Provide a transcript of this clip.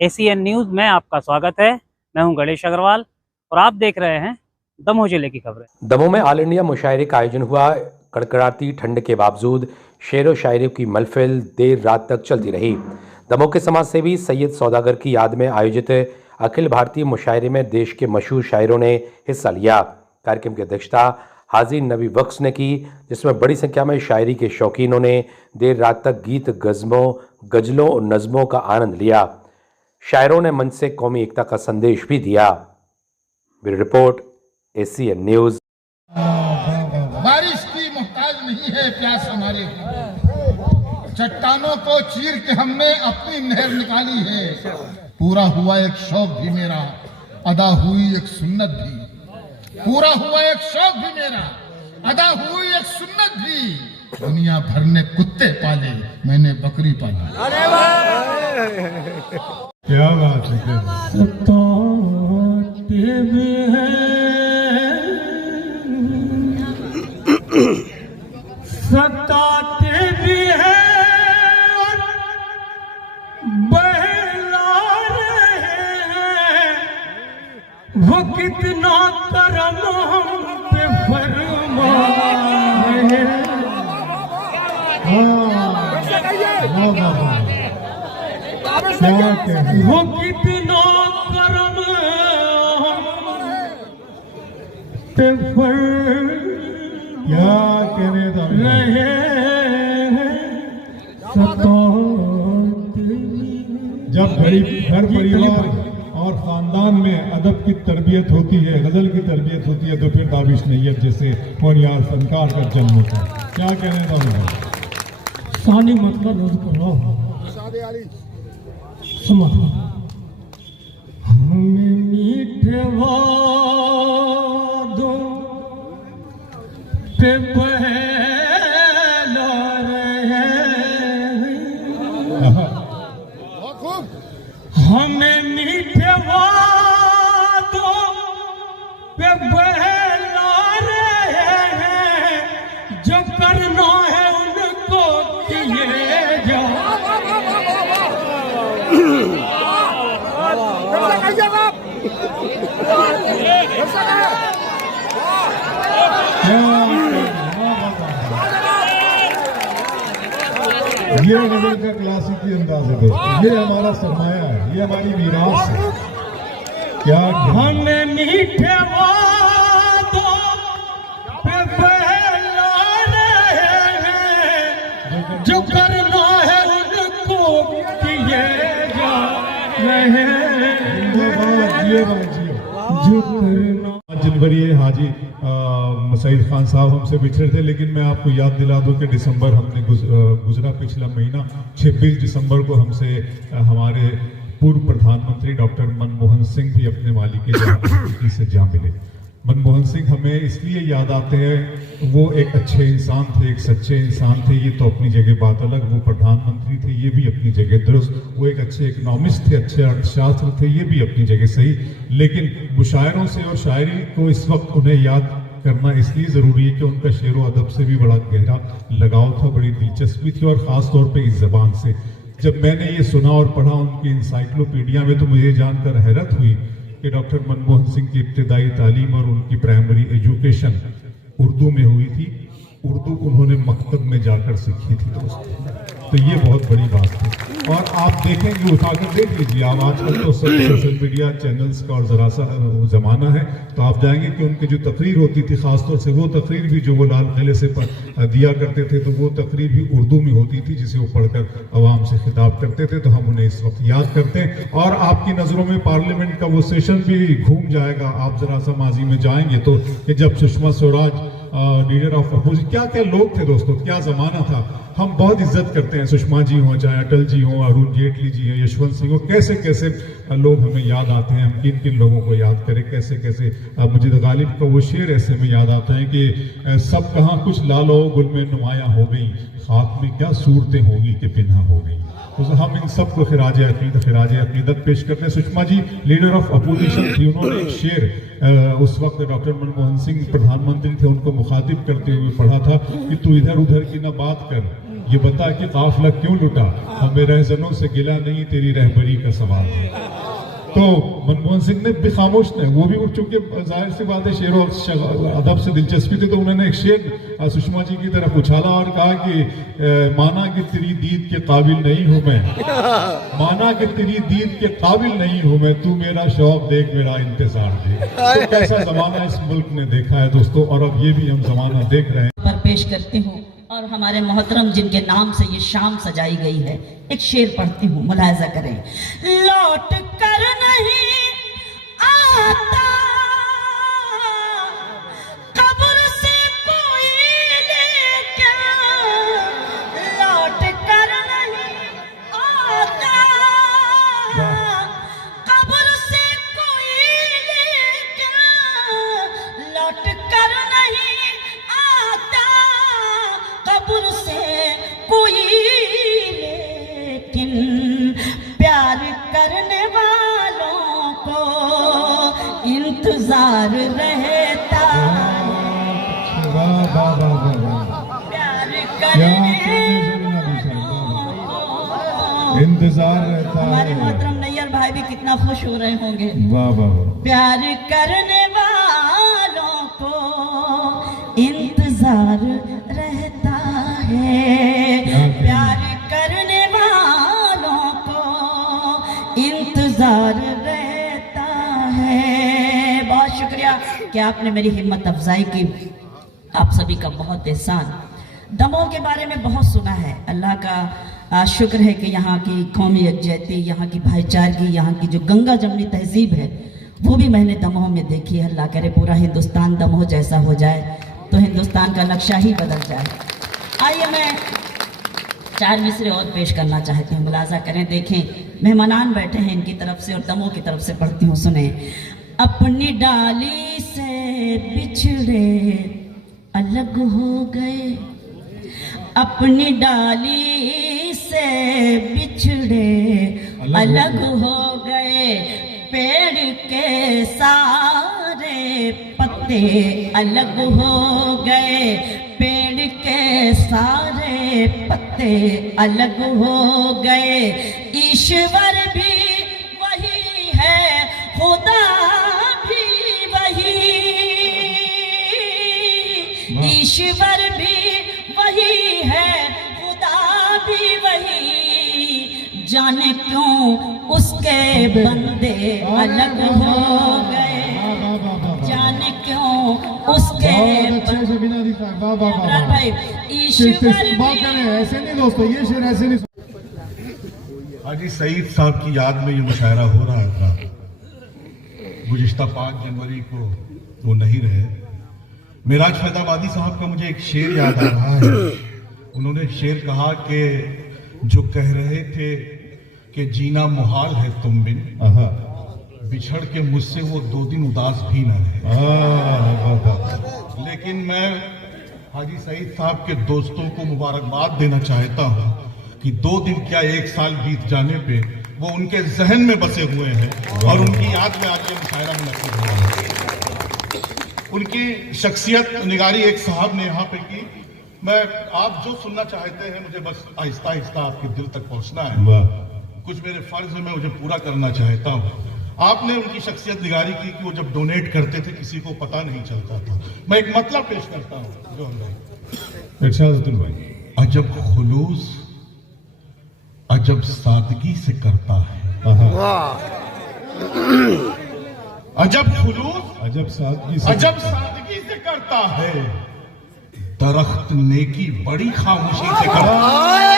ACN news में आपका स्वागत है। मैं हूं गणेश अग्रवाल और आप देख रहे हैं दमोह जिले की खबरें। दमोह में ऑल इंडिया मुशायरे का आयोजन हुआ। कड़कड़ाती ठंड के बावजूद शेर व शायरी की महफिल देर रात तक चलती रही। दमोह के समाज सेवी सैयद सौदागर की याद में आयोजित अखिल भारतीय मुशायरे में देश के मशहूर शायरों ने हिस्सा लिया। कार्यक्रम की अध्यक्षता हाजी नबी वक्स ने की, जिसमें बड़ी संख्या में शायरी के शौकीनों ने देर रात तक गीत, गजलों और नज़मों का आनंद लिया। शायरों ने मंच से कौमी एकता का संदेश भी दिया। Bureau report, ACN news. बारिश की मोहताज नहीं है प्यास हमारे, चट्टानों को चीर के हमने अपनी नहर निकाली है। पूरा हुआ एक शौक भी मेरा, अदा हुई एक सुन्नत भी। पूरा हुआ एक शौक भी मेरा, अदा हुई एक सुन्नत भी। दुनिया भर ने कुत्ते पाले, मैंने बकरी पाली। क्या बात है। सताते भी हैं और बहला रहे हैं, वो कितना करम हम पे फरमाए हैं। वो कितना करम पे क्या कहने जब घर परिवार और खानदान में अदब की तरबियत होती है, गजल की तरबियत होती है, तो फिर दाविश नैयत जैसे होनहार फनकार का जन्म होता है। क्या कहने था सानी मतलब करो हमें मीठे वादों पे बहला रहे हैं, हमें मीठे वादों पे बहला रहे हैं, जो करना है उनको किए जा। ये गजल का क्लासिकी अंदाज है दोस्तों, ये हमारा सरमाया है, ये हमारी मीरास है। क्या हमें मीठे वादों पे बहला रहे हैं, जो करना है उनको किए जा रहे हैं। जनवरी हाजी सईद खान साहब हमसे बिछड़े थे, लेकिन मैं आपको याद दिला दूं कि दिसंबर हमने गुजरा पिछला महीना 26 दिसंबर को हमसे हमारे पूर्व प्रधानमंत्री डॉक्टर मनमोहन सिंह भी अपने वाली के से जा मिले। मनमोहन सिंह हमें इसलिए याद आते हैं, वो एक अच्छे इंसान थे, एक सच्चे इंसान थे, ये तो अपनी जगह बात अलग। वो प्रधानमंत्री थे, ये भी अपनी जगह दुरुस्त। वो एक अच्छे इकोनॉमिस्ट थे, अच्छे अर्थशास्त्र थे, ये भी अपनी जगह सही। लेकिन मुशायरों से और शायरी को इस वक्त उन्हें याद करना इसलिए ज़रूरी है कि उनका शेर व अदब से भी बड़ा गहरा लगाव था, बड़ी दिलचस्पी थी, और ख़ास तौर पे इस ज़बान से। जब मैंने ये सुना और पढ़ा उनकी इंसाइक्लोपीडिया में, तो मुझे जानकर हैरत हुई कि डॉक्टर मनमोहन सिंह की इब्तिदाई तालीम और उनकी प्राइमरी एजुकेशन उर्दू में हुई थी। उर्दू उन्होंने मकतब में जाकर सीखी थी दोस्तों, तो ये बहुत बड़ी बात थी। और आप देखेंगे, उठाकर देख लीजिए, आप आजकल तो सब सोशल मीडिया चैनल्स का और ज़रा सा ज़माना है, तो आप जाएंगे कि उनकी जो तकरीर होती थी, ख़ासतौर से वो तकरीर भी जो वो लाल किले से दिया करते थे, तो वो तकरीर भी उर्दू में होती थी, जिसे वो पढ़कर अवाम से खिताब करते थे। तो हम उन्हें इस वक्त याद करते हैं। और आपकी नज़रों में पार्लियामेंट का वो सेशन भी घूम जाएगा। आप ज़रा सा माजी में जाएंगे तो कि जब Sushma Swaraj leader of opposition, क्या क्या लोग थे दोस्तों, क्या ज़माना था। हम बहुत इज्जत करते हैं सुषमा जी हों, चाहे अटल जी हों, अरुण जेटली जी हैं, यशवंत सिंह हो, कैसे कैसे लोग हमें याद आते हैं। हम किन किन लोगों को याद करें, कैसे कैसे। मुझे गालिब का वो शेर ऐसे में याद आता है कि सब कहाँ कुछ लालो गुल में नुमाया हो गई, खाक में क्या सूरतें होगी कि पिन्हा हो गई। तो हम इन सबको खिराज अकीदत पेश करते हैं। Sushma ji leader of opposition थी, उन्होंने एक शेर उस वक्त डॉक्टर मनमोहन सिंह प्रधानमंत्री थे, उनको मुखातिब करते हुए पढ़ा था कि तू इधर उधर की ना बात कर, ये बता कि काफिला क्यों लुटा, हमें रहजनों से गिला नहीं, तेरी रहबरी का सवाल है। तो मनमोहन सिंह ने भी खामोश नहीं, वो भी चूंकि जाहिर सी बात है शेर और अदब से दिलचस्पी थी, तो उन्होंने एक शेर सुषमा जी की तरफ उछाला और कहा कि माना कि तेरी दीद के काबिल नहीं हूं मैं, माना कि तेरी दीद के काबिल नहीं हूं मैं, तू मेरा शौक देख मेरा इंतजार देख। तो कैसा जमाना इस मुल्क ने देखा है दोस्तों, और अब ये भी हम जमाना देख रहे हैं। पर पेश करती हूँ और हमारे मोहतरम जिनके नाम से ये शाम सजाई गई है, एक शेर पढ़ती हूँ, मुलाहिजा करें। लौट कर नहीं आता कब्र से कोई लेके, लौट कर नहीं आता कब्र से कोई लेके, लौट कर नहीं आता कब्र से कोई, लेकिन प्यार करने वालों को इंतजार रहता है, प्यार करने इंतजार रहता है। हमारे मोहतरम नैयर भाई भी कितना खुश हो रहे होंगे। वाह वाह वाह। प्यार करने वालों को इंतजार रहता है, प्यार करने वालों को इंतजार रहता है। बहुत शुक्रिया कि आपने मेरी हिम्मत अफजाई की, आप सभी का बहुत एहसान। दमोह के बारे में बहुत सुना है, अल्लाह का शुक्र है कि यहाँ की कौमी यकजहती, यहाँ की भाईचारगी, यहाँ की जो गंगा जमनी तहजीब है वो भी मैंने दमोह में देखी है। अल्लाह करे पूरा हिंदुस्तान दमोह जैसा हो जाए तो हिंदुस्तान का नक्शा ही बदल जाए। आइए मैं 4 मिसरे और पेश करना चाहती हूँ, मुलाजा करें, देखें मेहमानान बैठे हैं इनकी तरफ से और दमोह की तरफ से पढ़ती हूँ, सुने। अपनी डाली से बिछड़े अलग हो गए, अपनी डाली से बिछड़े अलग हो गए, पेड़ के सारे पत्ते अलग हो गए, पेड़ के सारे पत्ते अलग हो गए। ईश्वर भी वही है, खुदा भी वही, ईश्वर भी वही है, खुदा भी वही, जाने क्यों उसके बंदे अलग हो गए, जाने क्यों उसके भाई ईश्वर ऐसे नहीं दोस्तों, ये शेर ऐसे नहीं। हाजी सईद साहब की याद में ये मुशायरा हो रहा था, गुज़िश्ता 5 जनवरी को वो नहीं रहे। मेराज फैदाबादी साहब का मुझे एक शेर याद आ रहा है। उन्होंने शेर कहा कि जो कह रहे थे कि जीना मुहाल है तुम बिन, बिछड़ के मुझसे वो 2 दिन उदास भी न रहे। लेकिन मैं हाजी सईद साहब के दोस्तों को मुबारकबाद देना चाहता हूँ कि 2 दिन क्या 1 साल बीत जाने पे वो उनके जहन में बसे हुए हैं और उनकी याद में आज ये मुशायरा मुनक्किद हुआ है। उनकी शख्सियत निगारी एक साहब ने यहाँ पे की। मैं आप जो सुनना चाहते हैं मुझे बस आहिस्ता आहिस्ता आपके दिल तक पहुँचना है। कुछ मेरे फर्ज है मैं मुझे पूरा करना चाहता हूँ। आपने उनकी शख्सियत निगारी की कि वो जब डोनेट करते थे किसी को पता नहीं चलता था। मैं एक मतलब पेश करता हूँ जो हम भाई, अजब खुलूस अजब सादगी से करता है, अजब खुलूस अजब सादगी से करता है, दरख्त नेकी बड़ी खामोशी से करता है।